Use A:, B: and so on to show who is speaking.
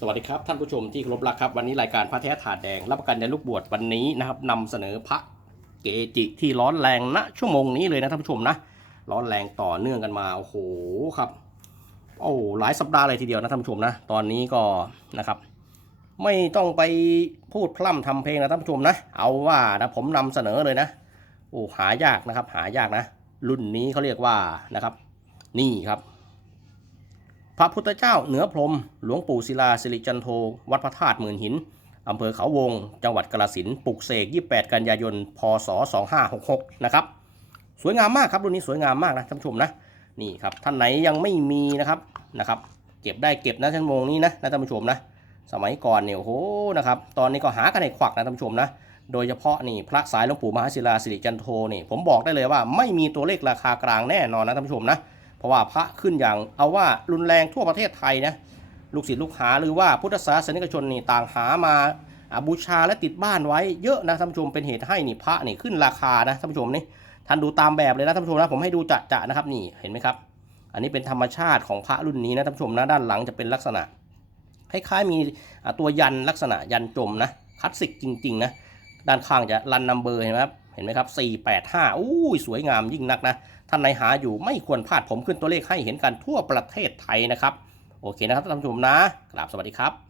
A: สวัสดีครับ ท่านผู้ชมที่เคารพรักครับ วันนี้รายการพระแท้ถาดแดง รับประกันในลูกบวชวันนี้นะครับนำเสนอพระเกจิที่ร้อนแรงณชั่วโมงนี้เลยนะท่านผู้ชมนะร้อนแรงต่อเนื่องกันมาโอ้โหครับโอ้หลายสัปดาห์เลยทีเดียวนะท่านผู้ชมนะตอนนี้ก็นะครับ ไม่ต้องไปพูดพร่ำทำเพลงนะท่านผู้ชมนะ เอาว่านะผมนำเสนอเลยนะโอ้หายากนะครับ หายากนะ รุ่นนี้เขาเรียกว่านะครับ นี่ครับ พระพุทธเจ้าเหนือพรม หลวงปู่ศิลาสิริจันโท วัดพระธาตุหมื่นหิน อำเภอเขาวง จังหวัดกาฬสินธุ์ปลุกเสก 28 กันยายน พศ 2566 นะครับ สวยงามมากครับรุ่นนี้สวยงามมากนะท่านผู้ชมนะ นี่ครับ ท่านไหนยังไม่มีนะครับ นะครับ เก็บได้เก็บนะชั่วโมงนี้นะนะท่านผู้ชมนะ สมัยก่อนเนี่ยโอ้โห นะครับ ตอนนี้ก็หากันในควักนะท่านผู้ชมนะ โดยเฉพาะนี่พระสายหลวงปู่มหาศิลาสิริจันโทนี่ ผมบอกได้เลยว่าไม่มีตัวเลขราคากลางแน่นอนนะท่านผู้ชมนะ ราะว่าพระขึ้นอย่างเอาว่ารุนแรงทั่วประเทศไทยนะลูกศิษย์ลูกหาหรือว่าพุทธศาสนิกชนนี่ต่างหามาบูชาและติดบ้านไว้เยอะนะท่านผู้ชมเป็นเหตุให้นี่พระนี่ขึ้นราคานะท่านผู้ชมนี่ท่านดูตามแบบเลยนะท่านผู้ชมนะผมให้ดูจะจะๆนะครับนี่เห็นไหมครับ อันนี้เป็นธรรมชาติของพระรุ่นนี้นะท่านผู้ชมนะด้านหลังจะเป็นลักษณะคล้ายๆมีตัวยันลักษณะยันจมนะคลาสสิกจริงๆนะ ด้านข้างจะรันนัมเบอร์เห็นไหมครับเห็นไหมครับ485อู้ยสวยงามยิ่งนักนะท่านไหนหาอยู่ไม่ควรพลาดผมขึ้นตัวเลขให้เห็นกันทั่วประเทศไทยนะครับ โอเคนะครับท่านผู้ชมนะกราบสวัสดีครับ